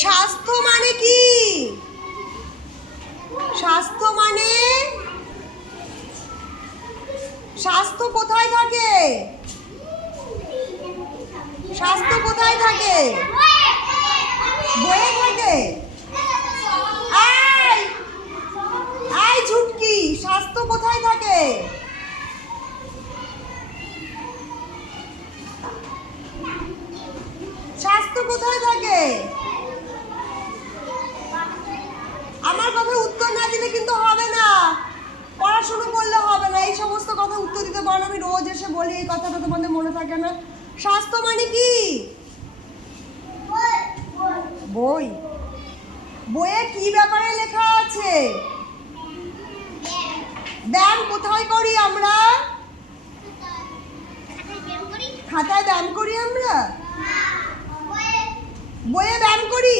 স্বাস্থ্য মানে কি? স্বাস্থ্য মানে স্বাস্থ্য কোথায় থাকে? স্বাস্থ্য কোথায় থাকে? বইয়ে থাকে। এই ঝুটকি, স্বাস্থ্য কোথায় থাকে? স্বাস্থ্য কোথায় থাকে? আমার কথা উত্তর না দিলে কিন্তু হবে না, পড়াশুনো করলে হবে না। এই সমস্ত কথা উত্তর দিতে পারো, আমি রোজ এসে বলি, এই কথাটা তোমাদের মনে থাকে না। স্বাস্থ্য মানে কি? বই। বইয়ে কি ব্যাপারে লেখা আছে? ব্যায়াম কোথায় করি আমরা? খাতায় ব্যায়াম করি আমরা? বইয়ে ব্যায়াম করি?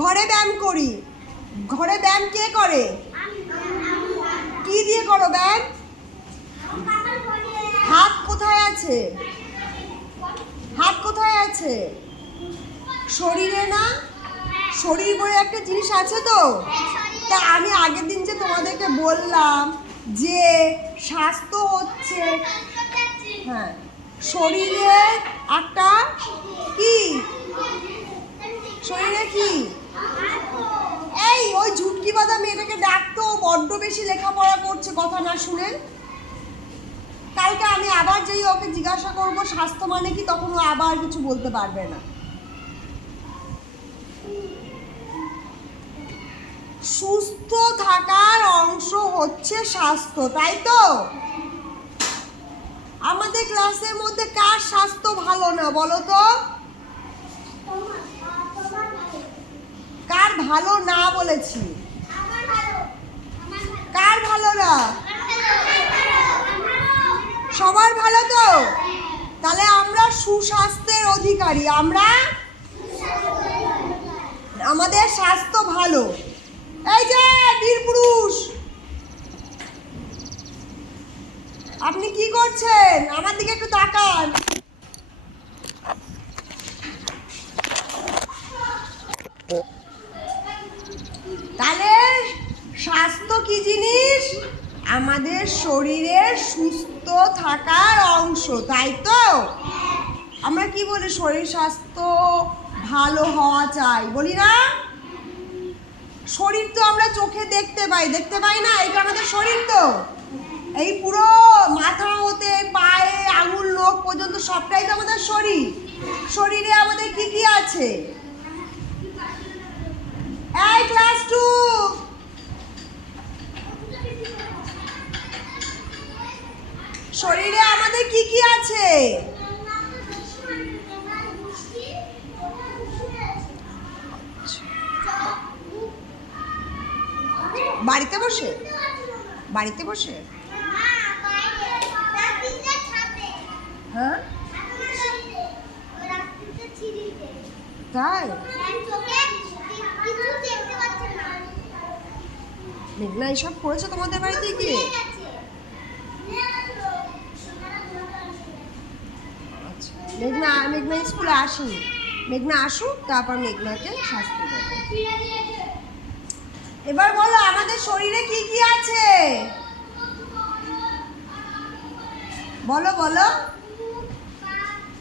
ঘরে ব্যায়াম করি। ঘরে ব্যায়াম কে করে? কি দিয়ে করো ব্যায়াম? হাত কোথায় আছে? হাত কোথায় আছে? শরীরে না? শরীর বলে একটা জিনিস আছে তো। তা আমি আগের দিন যে তোমাদেরকে বললাম যে স্বাস্থ্য হচ্ছে, হ্যাঁ, শরীরে একটা কি? শরীরে কি? এই ওই ঝুটকি বাঁধা মেয়েটাকে ডাকতো, বড্ড বেশি লেখাপড়া করছে কথা না শুনে। কালকে আমি আবার যেই ওকে জিজ্ঞাসা করব স্বাস্থ্য মানে কি, তখন ও আবার কিছু বলতে পারবে না। সুস্থ থাকার অংশ হচ্ছে স্বাস্থ্য, তাই তো? আমাদের ক্লাসের মধ্যে কার স্বাস্থ্য ভালো না বলো তো? কার ভালো না বলেছি? কার ভালো না? সবার ভালো তো? তাহলে আমরা সুস্বাস্থ্যের অধিকারী। আমাদের স্বাস্থ্য ভালো। এই যে বীরপুরুষ, আপনি কি করছেন? আমার দিকে একটু তাকান। তাহলে স্বাস্থ্য কি জিনিস? আমাদের শরীরের সুস্থ থাকার অংশ, তাই তো? আমরা কি বলি? শরীর স্বাস্থ্য ভালো হওয়া চাই, বলি না? শরীর তো আমরা চোখে দেখতে পাই না? এটা আমাদের শরীর তো। এই পুরো মাথা হতে পায়ে আঙুল নখ পর্যন্ত সবটাই তো আমাদের শরীর। শরীরে আমাদের কি কি আছে? এই ক্লাস 2, শরীরে আমাদের কি কি আছে? বাড়িতে বসে? বাড়িতে বসে? হ্যাঁ তাই? মেঘনা এসব করেছো তোমাদের বাড়িতে গিয়ে? আচ্ছা, মেঘনা স্কুলে আসেনি। মেঘনা আসুক, তারপর মেঘনাকে শাস্তি দেবো। এবার বলো আমাদের শরীরে কি কি আছে? বলো বলো।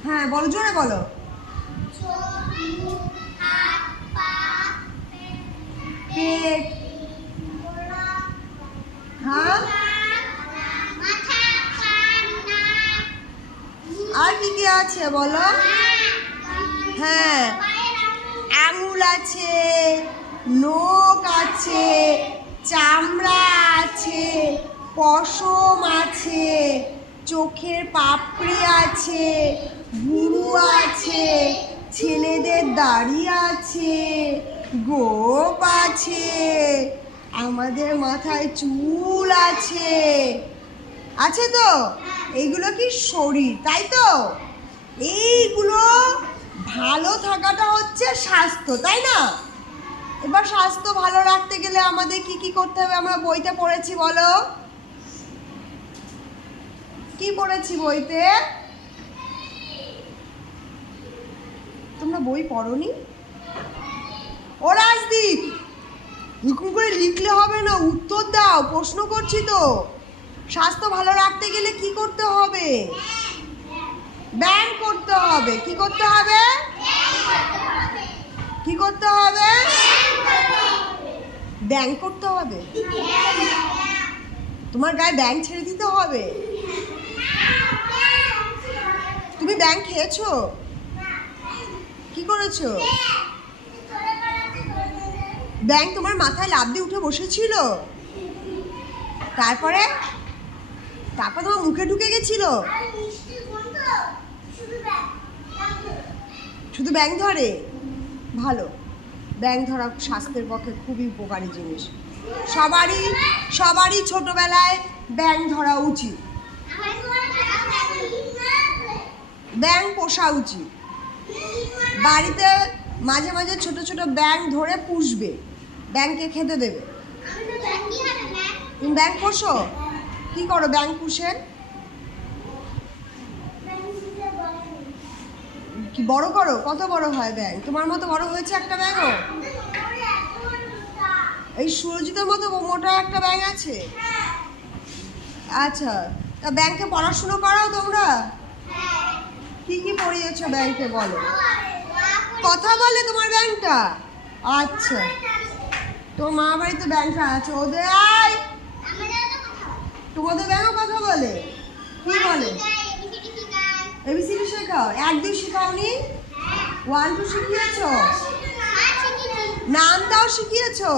হ্যাঁ বলো, জোরে বলো। পেট, হ্যাঁ, আর কি কি আছে বলো? হ্যাঁ, আঙুল আছে, নখ আছে, চামড়া আছে, পশম আছে, চোখের পাপড়ি আছে, ভুরু আছে, ছেলেদের দাড়ি আছে, গোপ আছে, আমাদের মাথায় চুল আছে, আছে তো? এইগুলো কি শরীর, তাই তো? এইগুলো ভালো থাকাটা হচ্ছে স্বাস্থ্য, তাই না? এবার স্বাস্থ্য ভালো রাখতে গেলে আমাদের কি কি করতে হবে? আমরা বইতে পড়েছি, বলো কি পড়েছি বইতে? বই পড়োনি? ও রাজদীপ, হুকুম করে লিখলে হবে না, উত্তর দাও, প্রশ্ন করছি তো। স্বাস্থ্য ভালো রাখতে গেলে কি করতে হবে? ব্যায়াম করতে হবে। কি করতে হবে? কি করতে হবে? ব্যায়াম করতে হবে। তোমার গায়ে ব্যায়াম ছেড়ে দিতে হবে। তুমি ব্যায়াম খেয়েছো? কি করেছো? ব্যাঙ তোমার মাথায় লাফ দিয়ে উঠে বসেছিল? তারপরে তোমার মুখে ঢুকে গেছিল? শুধু ব্যাঙ ধরে? ভালো, ব্যাঙ ধরা স্বাস্থ্যের পক্ষে খুবই উপকারী জিনিস। সবারই ছোটবেলায় ব্যাঙ ধরা উচিত। ব্যাঙ পোষা উচিত। বাড়িতে মাঝে মাঝে ছোট ছোট ব্যাঙ ধরে পুষবে, ব্যাঙকে খেতে দেবে। তুমি ব্যাঙ পোষো? কি করো ব্যাঙ পুষে? কি বড় করো? কত বড় হয় ব্যাঙ? তোমার মতো বড় হয়েছে একটা ব্যাঙও? এই সুরজিতের মতো মোটা একটা ব্যাঙ আছে? আচ্ছা, তা ব্যাঙকে পড়াশুনো করাও তোমরা? কি কি পড়িয়েছো ব্যাঙকে বলো? কথা বলে তোমার ব্যাঙটা? আচ্ছা, তোমার মা বাড়িতে ব্যাঙটা আছে। ওদের তোমাদের ব্যাঙও কথা বলে? কি বলে? এবিসিডি শেখাও? 1 2 শেখাওনি? 1 2 শিখিয়েছো? নামটাও শিখিয়েছো?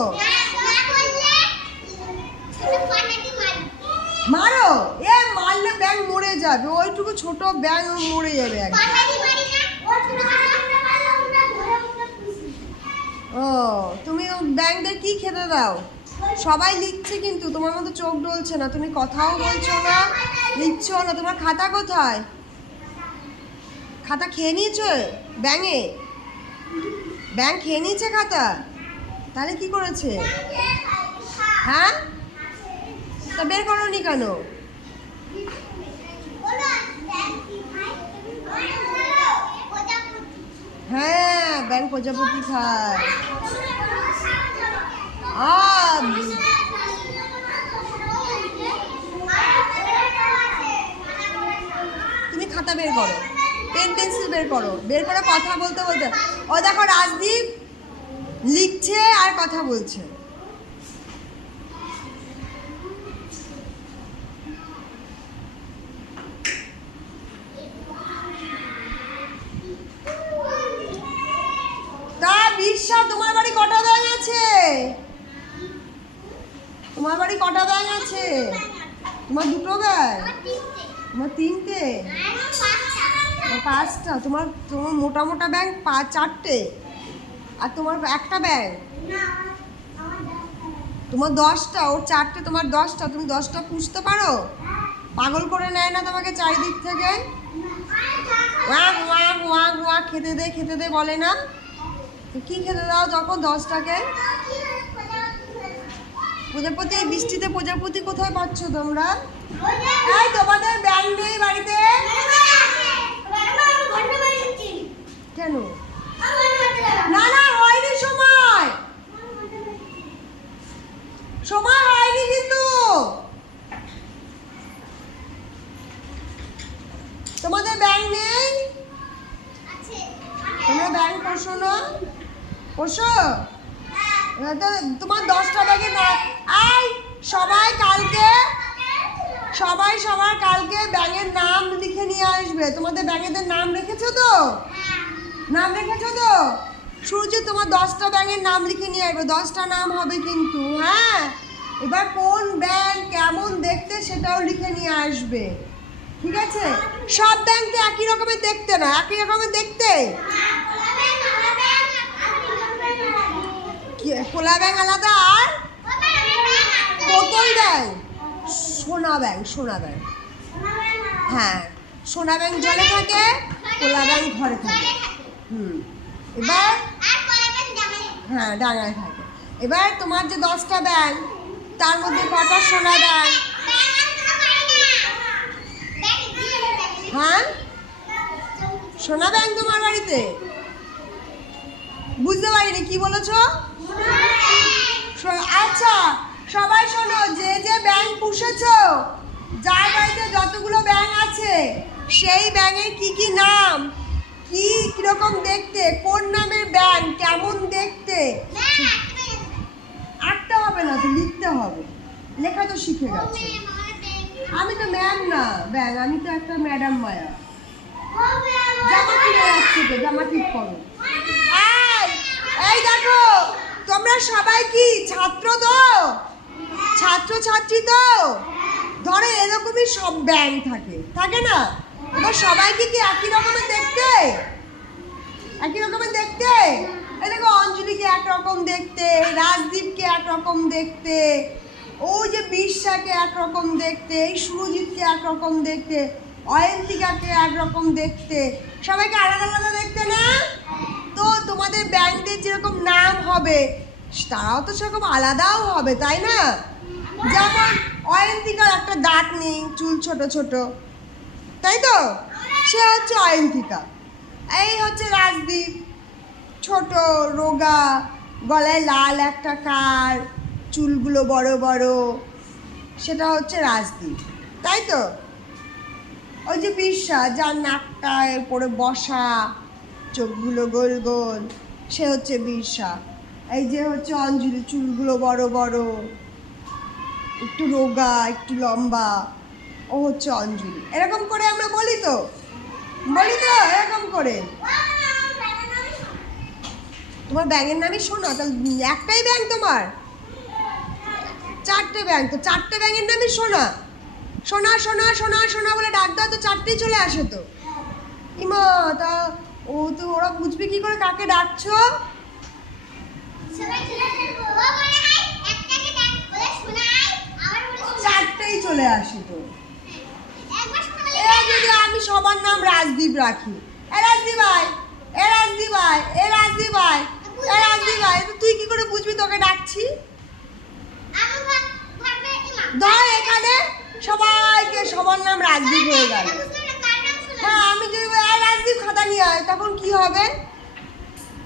মারো? মারলে ব্যাঙ মরে যাবে, ওইটুকু ছোট ব্যাঙ মরে যাবে একদম। ও, তুমি ব্যাঙদের কি খেতে দাও? সবাই লিখছে কিন্তু তোমার মতো চোখ ডলছে না, তুমি কথাও বলছো না, লিখছো না। তোমার খাতা কোথায়? খাতা খেয়ে নিয়েছো ব্যাঙ খেয়ে নিয়েছে খাতা? তাহলে কি করেছে? হ্যাঁ, তা বের করোনি কেন? হ্যাঁ, ব্যাঙ প্রজাপতি খায়। তুমি খাতা বের করো, পেন পেন্সিল বের করো, বের করে কথা বলতে বলতে। ও দেখো রাজদীপ লিখছে আর কথা বলছে। তা বিশ্বা, তোমার বাড়ি কটা ব্যাঙ আছে? তোমার বাড়ি কটা ব্যাঙ আছে? তোমার 2টো ব্যাঙ? তোমার 3টে? 5টা? তোমার মোটা মোটা ব্যাঙ 4টে, আর তোমার একটা ব্যাঙ? তোমার 10টা, ওর 4টে, তোমার 10টা। তুমি 10টা পুষতে পারো? পাগল করে নেয় না তোমাকে চারিদিক থেকে? ওয়াক ওয়াক ওয়াক ওয়াক খেতে দে বলে না? কি খেতে দাও তখন 10টাকে? প্রজাপতি? এই বৃষ্টিতে প্রজাপতি কোথায় পাচ্ছ তোমরা? এই তোমাদের ব্যাঙ নেই বাড়িতে? কেন? না না, হয়নি সময় হয়নি কিন্তু। তোমাদের ব্যাঙ নেই? তোমরা ব্যাঙ পোষো না? পোষো? তোমার 10টা ব্যাগে না। সবাই সবার কালকে ব্যাঙের নাম লিখে নিয়ে আসবে। তোমাদের ব্যাঙেদের নাম রেখেছো তো? নাম রেখেছো তো? সূর্য, তোমার 10টা ব্যাঙের নাম লিখে নিয়ে আসবে। 10টা নাম হবে কিন্তু, হ্যাঁ? এবার কোন ব্যাঙ কেমন দেখতে সেটাও লিখে নিয়ে আসবে, ঠিক আছে? সব ব্যাঙ তো একই রকমের দেখতে না। একই রকমের দেখতে? কোলা ব্যাঙ আলাদা, আর কোতল ব্যাঙ? সোনা ব্যাঙ। হ্যাঁ, সোনা ব্যাঙ জলে থাকে, কোলা ব্যাঙ ঘরে থাকে। এবার হ্যাঁ, ডাঙায় থাকে। এবার তোমার যে 10টা ব্যাঙ, তার মধ্যে কটা সোনা ব্যাঙ? হ্যাঁ, সোনা ব্যাঙ তোমার বাড়িতে? বুঝতে পারিনি কি বলেছো? আচ্ছা সবাই শোনো, যে যে ব্যাঙ পুষেছো, যার বাড়িতে যতগুলো ব্যাঙ আছে সেই ব্যাঙের কি কি নাম, কি কিরকম দেখতে, কোন নামের ব্যাঙ, কেমন দেখতে, আঁকতে হবে না তো, লিখতে হবে। লেখা তো শিখে গেছে। আমি তো ম্যাম না ব্যাঙ, আমি তো একটা ম্যাডাম মায়া। জামা কিনে যাচ্ছে তো, জামা ঠিক করো। এই দেখো, তোমরা সবাই কি ছাত্র তো, ছাত্রছাত্রী তো, ধরো এরকমই সব ব্যাঙ থাকে, থাকে না? এবার সবাইকে কি একই রকমের দেখতে, একই রকমের দেখতে? এই দেখো, অঞ্জলিকে একরকম দেখতে, রাজদীপকে একরকম দেখতে, ওই যে বিরসাকে একরকম দেখতে, এই সুরজিৎকে একরকম দেখতে, অয়ন্তিকাকে একরকম দেখতে, সবাইকে আলাদা আলাদা দেখতে না? তো তোমাদের ব্যাংকদের যেরকম নাম হবে তারাও তো সেরকম আলাদাও হবে, তাই না? যেমন অয়ন্তিকার একটা দাঁত নেই, চুল ছোট ছোট, তাই তো? সে হচ্ছে অয়ন্তিকা। এই হচ্ছে রাজদীপ, ছোট রোগা, গলায় লাল একটা কার, চুলগুলো বড় বড়, সেটা হচ্ছে রাজদীপ, তাই তো? ওই যে বিরসা, যার নাকটা পরে বসা, চোখগুলো গোল গোল, সে হচ্ছে বিরসা। এই যে হচ্ছে অঞ্জলি, চুলগুলো বড় বড়, একটু রোগা একটু লম্বা, ও হচ্ছে অঞ্জলি। এরকম করে আমরা বলি তো, বলি তো এরকম করে। তোমার ব্যাঙের নামই শোনা, তাহলে একটাই ব্যাঙ তোমার? চারটে ব্যাঙ, তো চারটে ব্যাঙের নামই শোনা। সোনা সোনা সোনা সোনা বলে ডাক দাও তো চারটেই চলে আসে তো। ইমা, তা ও তো ওরা বুঝবে কি করে কাকে ডাকছো? চারটেই চলে আসে তো। যদি আমি সবার নাম রাজদীপ রাখি, এ রাজদীপ ভাই, এ রাজদীপ ভাই, এ রাজদীপ ভাই, এ রাজদীপ ভাই, তুই কি করে বুঝবি তোকে ডাকছি? ধর এখানে সবাইকে সবার নাম রাজদীপ হয়ে গেল। হ্যাঁ, আমি যদি রাজদীপ খাতা নিয়ে আয়, তখন কি হবে?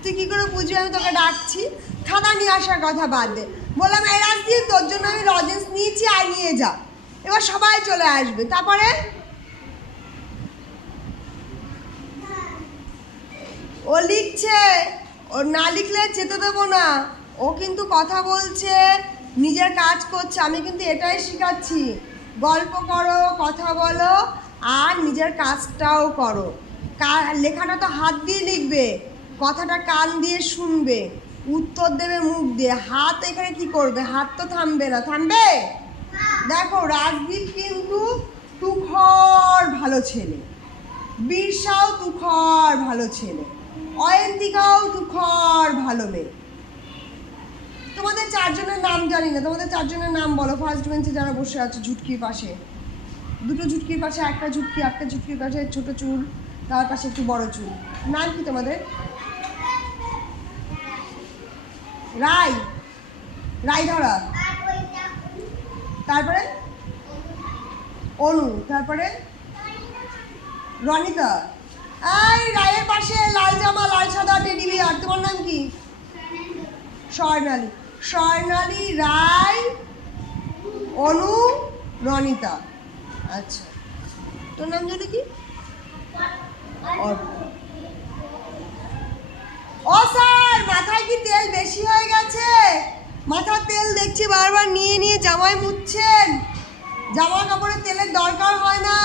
তুই কি করে বুঝবি আমি তোকে ডাকছি? খাতা নিয়ে আসার কথা বাদ দে, বললাম এই রাজদীপ তোর জন্য আমি লজেন্স নিয়েছি, আয় নিয়ে যা। এবার সবাই চলে আসবে, তারপরে ও লিখছে, ও না লিখলে যেতে দেবো না। ও কিন্তু কথা বলছে, নিজের কাজ করছে, আমি কিন্তু এটাই শেখাচ্ছি, গল্প করো, কথা বলো, আর নিজের কাজটাও করো। লেখাটা তো হাত দিয়ে লিখবে, কথাটা কান দিয়ে শুনবে, উত্তর দেবে মুখ দিয়ে। হাত এখানে কি করবে? হাত তো থামবে না, থামবে? দেখো, রাজদীপ কিন্তু তুখর ভালো ছেলে, বিরসাও তুখর ভালো ছেলে, অয়ন্তিকাও তুখর ভালো মেয়ে। তোমাদের চারজনের নাম জানি না, তোমাদের চারজনের নাম বলো। ফার্স্ট বেঞ্চে যারা বসে আছে, ঝুটকির পাশে, দুটো ঝুটকির পাশে একটা ঝুটকি, একটা ঝুটকির পাশে ছোট চুল, তার পাশে একটু বড় চুল। নাম কি তোমাদের? রাই, রায়ধরা, তারপরে অনু, তারপরে রনিতা। এই রায়ের পাশে লাল জামা, লাল সাদা টেডি বিয়ার, তোমার নাম কি? স্বর্ণালী, স্বর্ণালী, রায়, অনু, রনিতা। আচ্ছা, তোর নাম জানি কি? ও স্যার, মাথায় কি তেল বেশি হয়ে গেছে? মাথার তেল দেখছি বারবার নিয়ে নিয়ে জামায় মুছছেন। জামা কাপড়ে তেলের দরকার হয় না।